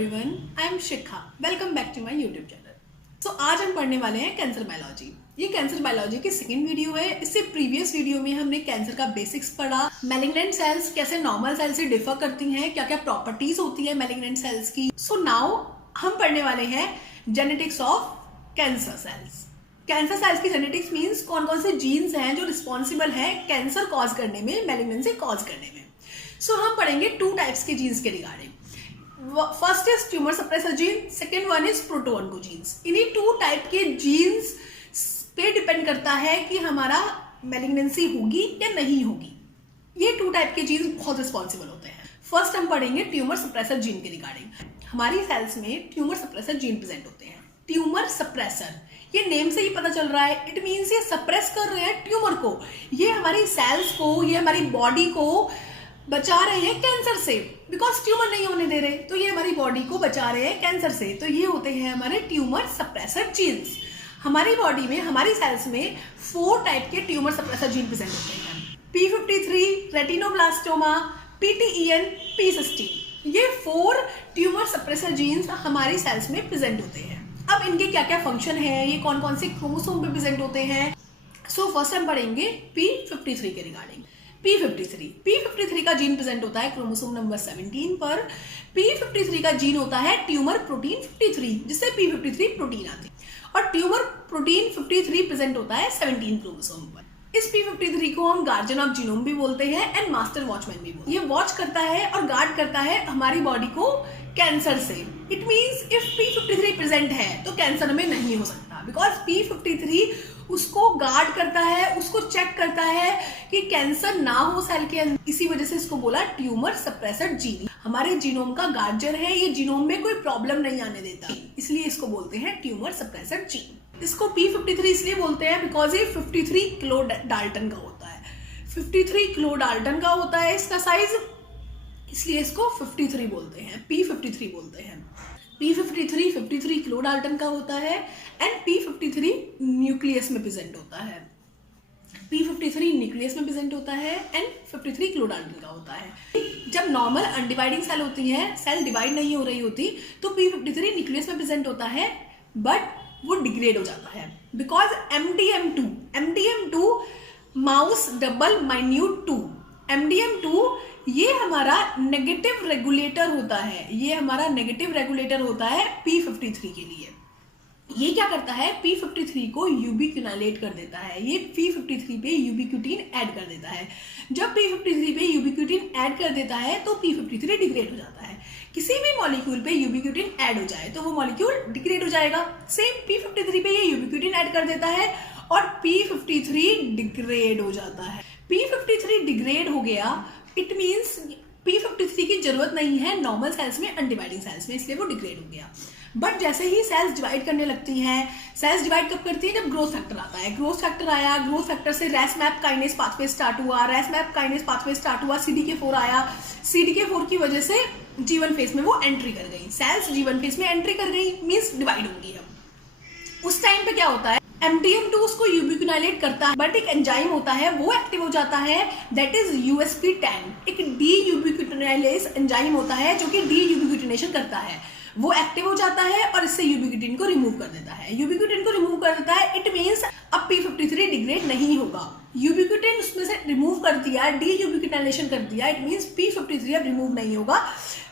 Everyone, I am Shikha. Welcome back to my YouTube channel. तो आज हम पढ़ने वाले हैं कैंसर बायोलॉजी। ये कैंसर बायोलॉजी की सेकंड वीडियो है। इससे प्रीवियस वीडियो में हमने कैंसर का बेसिक्स पढ़ा, मैलिग्नेंट सेल्स कैसे नॉर्मल सेल से डिफर करती हैं, क्या क्या प्रॉपर्टीज होती है मैलिग्नेंट सेल्स की। सो नाउ हम पढ़ने वाले हैं genetics of cancer cells. Cancer cells की जेनेटिक्स मीन्स कौन कौन से जीन्स हैं जो रिस्पॉन्सिबल है कैंसर कॉज करने में, मैलिग्नेंसी कॉज करने में। सो हम पढ़ेंगे टू टाइप्स के जीन्स के regarding. First is tumour suppressor gene, second one is proto-oncogenes. इन्हीं टू टाइप के जीन्स पे डिपेंड करता है कि हमारा मैलिग्नेंसी होगी या नहीं होगी। ये टू टाइप के जीन्स बहुत रिस्पॉन्सिबल होते हैं। फर्स्ट हम पढ़ेंगे ट्यूमर सप्रेसर जीन के रिगार्डिंग। हमारी सेल्स में ट्यूमर सप्रेसर जीन प्रेजेंट होते हैं। ट्यूमर सप्रेसर, ये नेम से ही पता चल रहा है, इट मीन्स ये सप्रेस कर रहे हैं ट्यूमर को। ये हमारी सेल्स को, ये हमारी बॉडी को बचा रहे हैं कैंसर से, बिकॉज ट्यूमर नहीं होने दे रहे, तो ये हमारी बॉडी को बचा रहे हैं कैंसर से। तो ये होते हैं हमारे ट्यूमर सप्रेसर जीन्स। हमारी बॉडी में, हमारी सेल्स में 4 टाइप के ट्यूमर सप्रेसर जीन प्रेजेंट होते हैं। P53, retinoblastoma, PTEN, P16। ये 4 ट्यूमर सप्रेसर जीन्स हमारी सेल्स में प्रेजेंट होते हैं। अब इनके क्या क्या फंक्शन है, ये कौन कौन से क्रोमोसोम पे प्रेजेंट होते हैं। सो फर्स्ट हम पढ़ेंगे P53 के रिगार्डिंग। P53 का जीन प्रेजेंट होता है क्रोमोसोम नंबर 17 पर। P53 का जीन होता है ट्यूमर प्रोटीन 53, जिससे P53 प्रोटीन आती है, और ट्यूमर प्रोटीन 53 प्रेजेंट होता है 17 क्रोमोसोम पर। इस P53 को हम गार्जियन ऑफ जीनोम भी बोलते हैं एंड मास्टर वॉचमैन भी बोलते हैं। ये वॉच करता है और गार्ड करता है हमारी बॉडी को कैंसर से। It means if P53 present है तो कैंसर में नहीं हो सकता, बिकॉज P53 उसको गार्ड करता है, उसको चेक करता है कि कैंसर ना हो सेल के अंदर। इसी वजह से इसको बोला ट्यूमर सप्रेसर जीन। हमारे जीनोम का गार्जियन है, ये जीनोम में कोई प्रॉब्लम नहीं आने देता, इसलिए इसको बोलते हैं ट्यूमर सप्रेसर जीन। इसको P53 इसलिए बोलते हैं बिकॉज ये 53 किलो डाल्टन का होता है। 53 किलो डाल्टन का होता है इसका साइज, इसलिए इसको 53 बोलते हैं, P53 बोलते हैं। P53 53 किलो डाल्टन का होता है एंड P53 न्यूक्लियस में प्रेजेंट होता है। P53 न्यूक्लियस में प्रेजेंट होता है एंड 53 किलो डाल्टन का होता है। जब नॉर्मल अनडिवाइडिंग सेल होती है, सेल डिवाइड नहीं हो रही होती, तो P53 न्यूक्लियस में प्रेजेंट होता है, बट वो डिग्रेड हो जाता है because MDM2 mouse double minute 2, MDM2 ये हमारा नेगेटिव रेगुलेटर होता है। ये हमारा नेगेटिव रेगुलेटर होता है P53 के लिए। ये क्या करता है, P53 को यूबिक्विनाइलेट कर देता है। ये P53 पे यूबिक्यूटिन ऐड कर देता है। जब P53 पे यूबिक्यूटिन ऐड कर देता है तो P53 डिग्रेड हो जाता है। किसी भी मॉलिक्यूल पे यूबिक्यूटिन ऐड हो जाए तो वो मॉलिक्यूल डिग्रेड हो जाएगा। सेम P53 पे ये यूबिक्यूटिन ऐड कर देता है और P53 डिग्रेड हो जाता है। P53 डिग्रेड हो गया, इट मीन्स P53 की जरूरत नहीं है नॉर्मल सेल्स में, अनडिवाइडिंग सेल्स में, इसलिए वो डिग्रेड हो गया। बट जैसे ही सेल्स डिवाइड करने लगती हैं, सेल्स डिवाइड कब करती है, जब ग्रोथ फैक्टर आता है। ग्रोथ फैक्टर आया, ग्रोथ फैक्टर से रैसमैप काइनेज पाथवे स्टार्ट हुआ, रैसमैप काइनेज पाथवे स्टार्ट हुआ, CDK4 आया, CDK4 की वजह से G1 फेज में वो एंट्री कर गई। सेल्स G1 फेज में एंट्री कर गई मीन्स डिवाइड होंगी। अब उस टाइम पे क्या होता है, MDM2 उसको यूबिक्विनाइलेट करता है, बट एक एंजाइम होता है वो एक्टिव हो जाता है, दैट इज USP10। एक डी यूबिक्विटिनेलेज एंजाइम होता है जो कि डी यूबिक्विटिनेशन करता है, वो एक्टिव हो जाता है और इससे यूबिक्विटिन को रिमूव कर देता है। यूबिक्विटिन को रिमूव कर देता है, इट मीन्स अब P53 डिग्रेड नहीं होगा। यूबिक्विटिन उसमें से रिमूव कर दिया, डी यूबिक्विटिनेशन कर दिया, इट मीन्स P53 अब रिमूव नहीं होगा,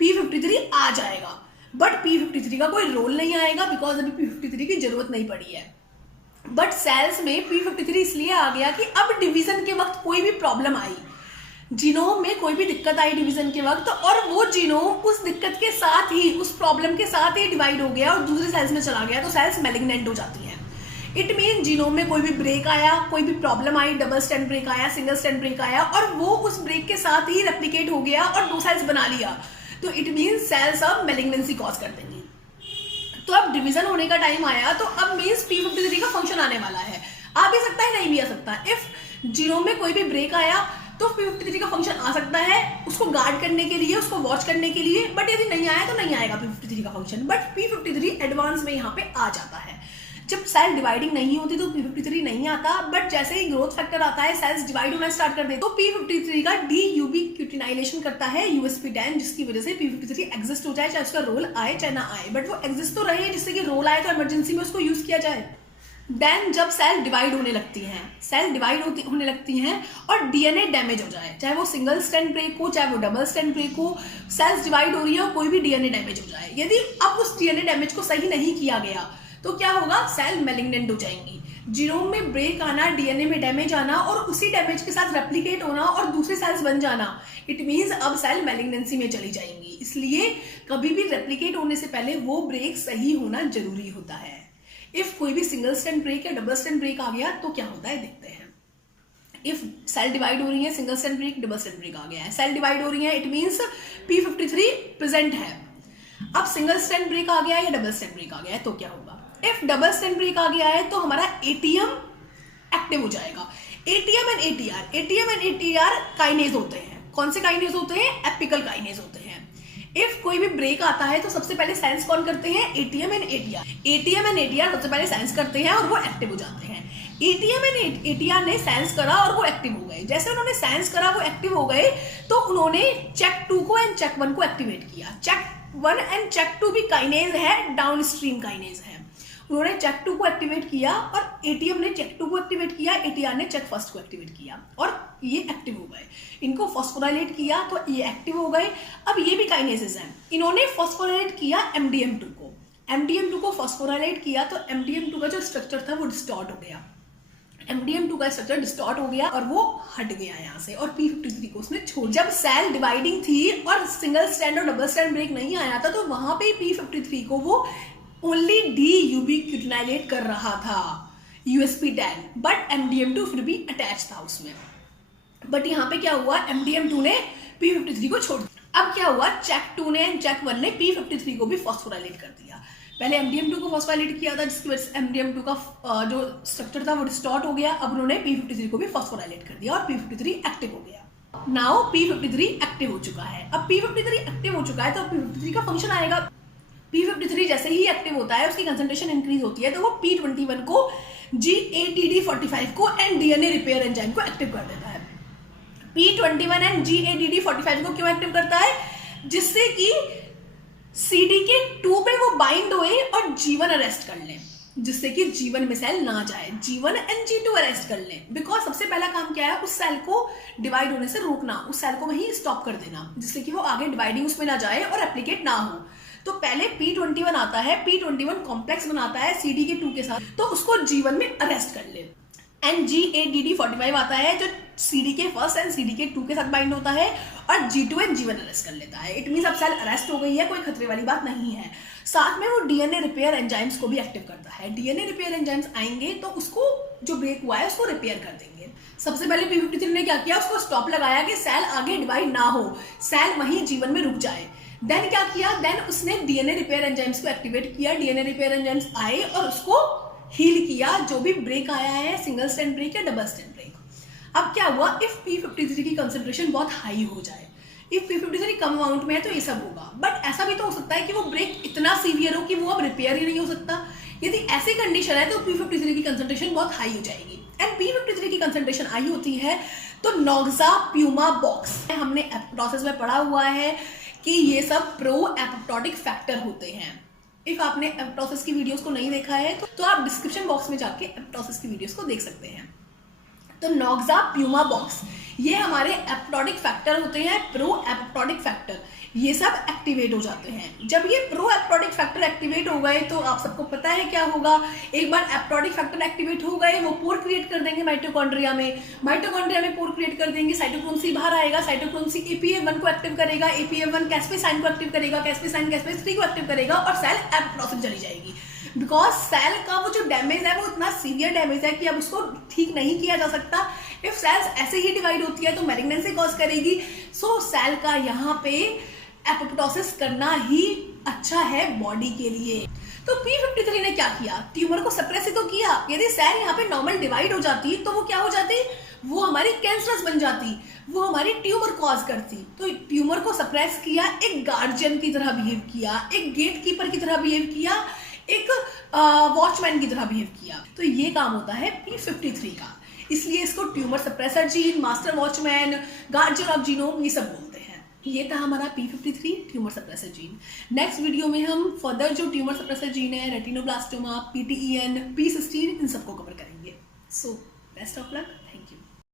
P53 आ जाएगा, बट P53 का कोई रोल नहीं आएगा बिकॉज अभी P53 की जरूरत नहीं पड़ी है। बट सेल्स में P53 इसलिए आ गया कि अब डिवीजन के वक्त कोई भी प्रॉब्लम आई, जीनोम में कोई भी दिक्कत आई डिवीजन के वक्त, और वो जीनोम उस दिक्कत के साथ ही, उस प्रॉब्लम के साथ ही डिवाइड हो गया और दूसरे सेल्स में चला गया, तो सेल्स मैलिग्नेंट हो जाती हैं। इट मीन जीनोम में कोई भी ब्रेक आया, कोई भी प्रॉब्लम आई, डबल स्ट्रैंड ब्रेक आया, सिंगल स्ट्रैंड ब्रेक आया, और वो उस ब्रेक के साथ ही रेप्लिकेट हो गया और 2 सेल्स बना लिया, तो इट मीन सेल्स अब मैलिग्नेंसी कॉज कर देंगी। तो अब डिवीजन होने का टाइम आया, तो अब मीन्स P53 का फंक्शन आने वाला है। आ भी सकता है, नहीं भी आ सकता। इफ जीनोम में कोई भी ब्रेक आया तो P53 का फंक्शन आ सकता है उसको गार्ड करने के लिए, उसको वॉच करने के लिए, बट यदि नहीं आया तो नहीं आएगा P53 का फंक्शन। बट P53 एडवांस में यहाँ पे आ जाता है। जब सेल डिवाइडिंग नहीं होती तो p53 नहीं आता, बट जैसे ही ग्रोथ फैक्टर आता है सेल्स डिवाइड होना स्टार्ट कर देते तो p53 का डीयूबीक्यूटिनाइलेशन करता है USP10, जिसकी वजह से p53 एग्जिस्ट हो जाए, चाहे उसका रोल आए चाहे ना आए, बट वो एग्जिस्ट तो रहे जिससे कि रोल आए तो इमरजेंसी में उसको यूज किया जाए। देन जब सेल डिवाइड होने लगती हैं, सेल डिवाइड होने लगती हैं और डीएनए डैमेज हो जाए, चाहे वो सिंगल स्ट्रैंड ब्रेक हो चाहे वो डबल स्ट्रैंड ब्रेक हो, सेल्स डिवाइड हो रही है और कोई भी डीएनए डैमेज हो जाए, यदि अब उस डीएनए डैमेज को सही नहीं किया गया तो क्या होगा, सेल मैलिग्नेंट हो जाएंगी। जीनोम में ब्रेक आना, डीएनए में डैमेज आना और उसी डैमेज के साथ रेप्लिकेट होना और दूसरे सेल्स बन जाना, इट मीन्स अब सेल मैलिग्नेंसी में चली जाएंगी। इसलिए कभी भी रेप्लिकेट होने से पहले वो ब्रेक सही होना जरूरी होता है। इफ कोई भी सिंगल स्ट्रैंड ब्रेक या डबल स्ट्रैंड ब्रेक आ गया तो क्या होता है देखते हैं। इफ सेल डिवाइड हो रही है, single strand break double strand break आ गया है, सेल डिवाइड हो रही है, इट मीन्स p53 प्रेजेंट है। अब सिंगल स्ट्रैंड ब्रेक आ गया है या डबल स्ट्रैंड ब्रेक आ गया है तो क्या होगा, इफ डबल स्ट्रैंड ब्रेक आ गया है तो हमारा एटीएम एक्टिव हो जाएगा। एटीएम एंड एटीआर काइनेज होते हैं। कौन से काइनेज होते हैं, एपिकल काइनेज होते हैं। इफ कोई भी ब्रेक आता है तो सबसे पहले सेंस कौन करते हैं, एटीएम एंड एटीआर सबसे पहले सेंस करते हैं और वो एक्टिव हो जाते हैं। एटीएम एंड एटीआर ने सेंस करा और वो एक्टिव हो गए। जैसे उन्होंने सेंस करा वो एक्टिव हो गए तो उन्होंने चेक 2 को एंड चेक 1 को एक्टिवेट किया। चेक 1 एंड चेक 2 भी काइनेज है, डाउन स्ट्रीम काइनेज है। उन्होंने चेक 2 को एक्टिवेट किया और एटीएम ने चेक 2 को एक्टिवेट किया, एटीआर ने चेक 1 को एक्टिवेट किया और ये एक्टिव हो गए। इनको फॉस्फोराइलेट किया तो ये एक्टिव हो गए। अब ये भी काइनेसेस हैं। इन्होंने फॉस्फोराइलेट किया MDM2 को फॉस्फोराइलेट किया तो MDM2 का जो स्ट्रक्चर था वो डिस्टॉर्ट हो गया। MDM2 का स्ट्रक्चर डिस्टॉर्ट हो गया और वो हट गया यहाँ से और p53 को उसने छोड़। जब सेल डिवाइडिंग थी और सिंगल स्ट्रैंड और डबल स्ट्रैंड ब्रेक नहीं आया था तो वहां पे p53 को वो ओनली डीयूबीक्यूटिनाइलेट कर रहा था USP10, बट MDM2 फिर भी अटैच था उसमें। बट यहाँ पे क्या हुआ, MDM2 ने p53 को छोड़ दिया। अब क्या हुआ, चेक 2 ने एंड चेक 1 ने p53 को भी फॉस्फोराइलेट कर दिया। पहले MDM2 को फॉस्फोराइलेट किया था जिसकी वजह से MDM2 का जो स्ट्रक्चर था वो डिस्टॉर्ट हो गया। अब उन्होंने p53 को भी फॉस्फोराइलेट कर दिया और p53 एक्टिव हो गया। नाउ p53 एक्टिव हो चुका है। अब p53 एक्टिव हो चुका है तो p53 का फंक्शन आएगा। p53 जैसे ही एक्टिव होता है उसकी कंसंट्रेशन इंक्रीज होती है तो वो p21 को, GADD45 को एंड डीएनए रिपेयर एंजाइम को एक्टिव कर देता है। p21 एंड GADD45 को क्यों एक्टिव करता है, जिससे कि CDK2 पे वो बाइंड होए और G1 अरेस्ट कर ले, जिससे कि G1 में सेल ना जाए, G1 एंड G2 अरेस्ट कर ले। बिकॉज सबसे पहला काम क्या है, उस सेल को डिवाइड होने से रोकना, उस सेल को वहीं स्टॉप कर देना जिससे कि वो आगे डिवाइडिंग उसमें ना जाए और एप्लीकेट ना हो। तो पहले p21 आता है, p21 कॉम्प्लेक्स बनाता है CDK2 के साथ तो उसको G1 में अरेस्ट कर ले। एंड GADD45 आता है जो CDK1 एंड CDK2 के साथ बाइंड होता है और G2 एंड G1 अरेस्ट कर लेता है। इट मीन्स अब सेल अरेस्ट हो गई है, कोई खतरे वाली बात नहीं है। साथ में वो डीएनए रिपेयर एंजाइम्स को भी एक्टिव करता है। डीएनए रिपेयर एंजाइम्स आएंगे तो उसको जो ब्रेक हुआ है उसको रिपेयर कर देंगे। सबसे पहले p53 ने क्या किया, उसको स्टॉप लगाया कि सेल आगे डिवाइड ना हो, सेल वहीं G1 में रुक जाए। देन क्या किया, देन उसने डीएनए रिपेयर एंजाइम्स को एक्टिवेट किया। डीएनए रिपेयर एंजाइम्स आए और उसको हील किया जो भी ब्रेक आया है, सिंगल स्ट्रैंड ब्रेक या डबल स्ट्रैंड ब्रेक। अब क्या हुआ, इफ p53 की कंसंट्रेशन बहुत हाई हो जाए, इफ p53 कम अमाउंट में है तो ये सब होगा। बट ऐसा भी तो हो सकता है कि वो ब्रेक इतना सीवियर हो कि वो अब रिपेयर ही नहीं हो सकता। यदि ऐसी कंडीशन है तो p53 की कंसंट्रेशन बहुत हाई हो जाएगी। एंड p53 की कंसंट्रेशन हाई होती है तो नॉक्सा प्यूमा बॉक्स, हमने प्रोसेस में पढ़ा हुआ है कि ये सब प्रो एपोप्टोटिक फैक्टर होते हैं। इफ आपने एपोप्टोसिस की वीडियोस को नहीं देखा है तो आप डिस्क्रिप्शन बॉक्स में जाके एपोप्टोसिस की वीडियोस को देख सकते हैं। तो नॉक्सा प्यूमा बॉक्स ये हमारे एपोप्टोटिक फैक्टर होते हैं, प्रो एपोप्टोटिक फैक्टर, ये सब एक्टिवेट हो जाते हैं। जब ये प्रो एपोप्टोटिक फैक्टर एक्टिवेट हो गए तो आप सबको पता है क्या होगा, एक बार एपोप्टोटिक फैक्टर एक्टिवेट हो गए वो पोर क्रिएट कर देंगे माइटोकॉन्ड्रिया में पोर क्रिएट कर देंगे, साइटोक्रोम सी बाहर आएगा, साइटोक्रोम सी APA1 को एक्टिव करेगा, APA1 कैस्पेसाइन को एक्टिव करेगा, कैस्पेसाइन कैस्पेस3 को एक्टिव करेगा और सेल एपोप्टोसिस चली जाएगी। बिकॉज सेल का वो जो डैमेज है वो इतना सीवियर डैमेज है कि अब उसको ठीक नहीं किया जा सकता। इफ सेल्स ऐसे ही डिवाइड होती है तो मैलिग्नेंसी कॉज करेगी। सो सेल का यहाँ पे एपोप्टोसिस करना ही अच्छा है बॉडी के लिए। तो p53 ने क्या किया, ट्यूमर को सप्रेस ही तो किया। यदि सेल यहाँ पे नॉर्मल डिवाइड हो जाती तो वो क्या हो जाती, वो हमारी कैंसरस बन जाती, वो हमारी ट्यूमर कॉज करती। तो ट्यूमर को सप्रेस किया, एक गार्जियन की तरह बिहेव किया, एक गेट कीपर की तरह बिहेव किया, एक वॉचमैन की तरह बिहेव किया। तो ये काम होता है P53 का, इसलिए इसको tumour suppressor gene, master watchman, guardian of genome ये सब बोलते हैं। ये था हमारा P53 tumour suppressor gene. Next video में हम फर्दर जो ट्यूमर सप्रेसर जीन है, रेटिनोब्लास्टोमा, PTEN, P16, इन सबको कवर करेंगे। So best of luck, thank you.